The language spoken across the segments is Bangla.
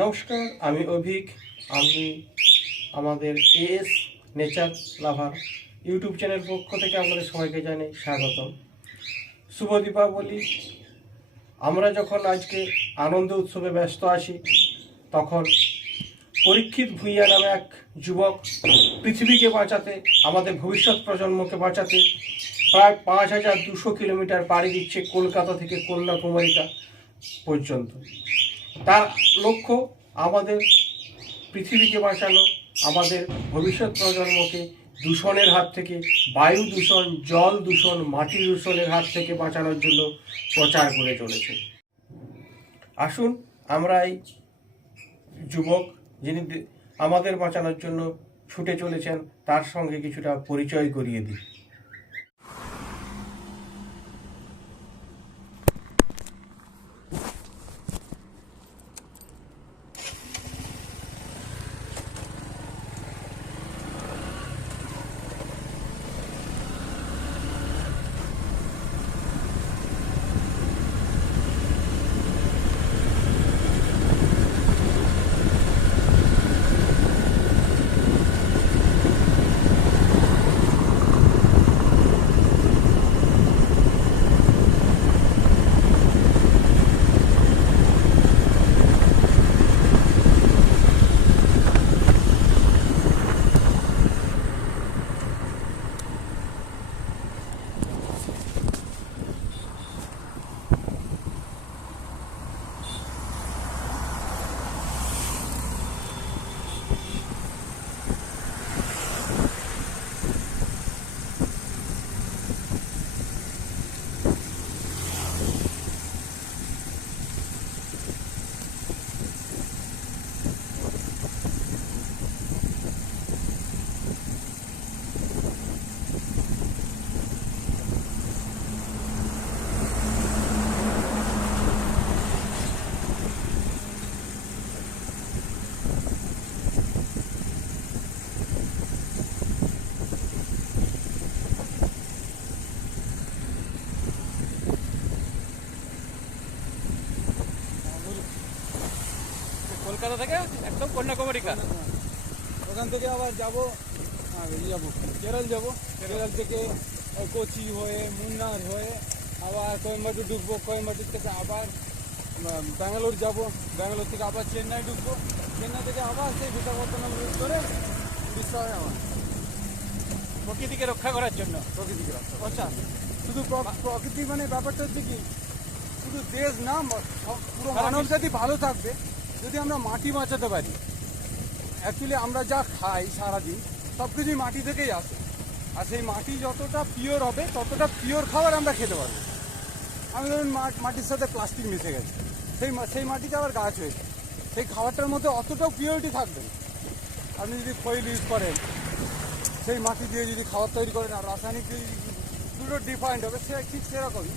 নমস্কার, আমি অভিক। আমি আমাদের এএস নেচার লাভার ইউটিউব চ্যানেল পক্ষ থেকে আপনাদের সবাইকে জানাই স্বাগতম। শুভ দীপাবলি। আমরা যখন আজকে আনন্দ উৎসবে ব্যস্ত আছি, তখন পরীক্ষিত ভূঁইয়া নামে এক যুবক পৃথিবীকে বাঁচাতে, আমাদের ভবিষ্যৎ প্রজন্মকে বাঁচাতে প্রায় 5200 কিলোমিটার পাড়ি দিচ্ছে কলকাতা থেকে কন্যাকুমারিকা পর্যন্ত। তার লক্ষ্য আমাদের পৃথিবীকে বাঁচানো, আমাদের ভবিষ্যৎ প্রজন্মকে দূষণের হাত থেকে, বায়ু দূষণ, জল দূষণ, মাটি দূষণের হাত থেকে বাঁচানোর জন্য প্রচার করে চলেছে। আসুন আমরা এই যুবক যিনি আমাদের বাঁচানোর জন্য ছুটে চলেছেন তার সঙ্গে কিছুটা পরিচয় করিয়ে দিই। কলকাতা থেকে একদম কন্যাকুমারিকা, ওখান থেকে আবার যাবো কেরল যাবো। কেরল থেকে কোচি হয়ে, মুন্নার হয়ে আবার কোয়েম্বাটুর ঢুকবো। কোয়েম্বাটুর থেকে আবার ব্যাঙ্গালোর যাবো। ব্যাঙ্গালোর থেকে আবার চেন্নাই ঢুকবো। চেন্নাই থেকে আবার সেই বিশাখাপত্তনম রুট ধরে উড়িষ্যা হয় আমার। প্রকৃতিকে রক্ষা করার জন্য। প্রকৃতিকে রক্ষা। আচ্ছা, শুধু প্রকৃতি মানে ব্যাপারটা হচ্ছে কি, শুধু দেশ না, পুরো মানব জাতি ভালো থাকবে যদি আমরা মাটি বাঁচাতে পারি। অ্যাকচুয়ালি আমরা যা খাই সারাদিন সব কিছুই মাটি থেকেই আসে, আর সেই মাটি যতটা পিওর হবে ততটা পিওর খাবার আমরা খেতে পারবো। আমি ধরুন মাটির সাথে প্লাস্টিক মিশে গেছে, সেই মাটিতে আবার গাছ হয়েছে, সেই খাবারটার মধ্যে অতটাও পিওরিটি থাকবে না। আপনি যদি খৈল ইউজ করেন, সেই মাটি দিয়ে যদি খাবার তৈরি করেন, আর রাসায়নিক দিয়ে যদি দুটো ডিফারেন্ট হবে, সে ঠিক সেরকমই।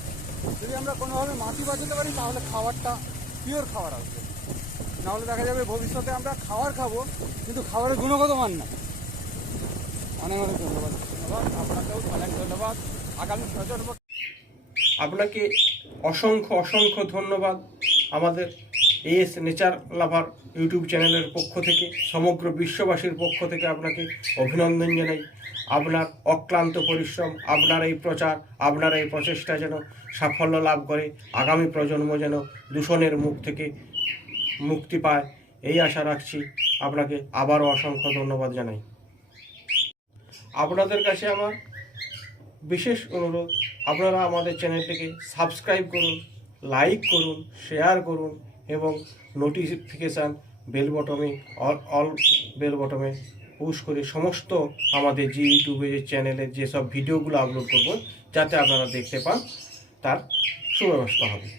যদি আমরা কোনোভাবে মাটি বাঁচাতে পারি তাহলে খাবারটা পিওর খাবার আসবে। নাহলে দেখা যাবে ভবিষ্যতে আমরা খাবার খাবো কিন্তু খাবারের গুণগত মান না। অনেক অনেক ধন্যবাদ। আপনাকেও অনেক ধন্যবাদ। আগামী প্রজন্ম আপনাকে অসংখ্য ধন্যবাদ। আমাদের এএস নেচার লাভার ইউটিউব চ্যানেলের পক্ষ থেকে, সমগ্র বিশ্ববাসীর পক্ষ থেকে আপনাকে অভিনন্দন জানাই। আপনার অক্লান্ত পরিশ্রম, আপনার এই প্রচার, আপনার এই প্রচেষ্টা যেন সাফল্য লাভ করে, আগামী প্রজন্ম যেন দূষণের মুখ থেকে মুক্তি পায়, এই আশা রাখছি। আপনাকে আবারও অসংখ্য ধন্যবাদ জানাই। আপনাদের কাছে আমার বিশেষ অনুরোধ, আপনারা আমাদের চ্যানেলটিকে সাবস্ক্রাইব করুন, লাইক করুন, শেয়ার করুন এবং নোটিফিকেশান বেল বটমে অল বেল বটমে পুশ করে সমস্ত আমাদের যে ইউটিউবে যে চ্যানেলের যেসব ভিডিওগুলো আপলোড করব যাতে আপনারা দেখতে পান, তার সুব্যবস্থা হবে।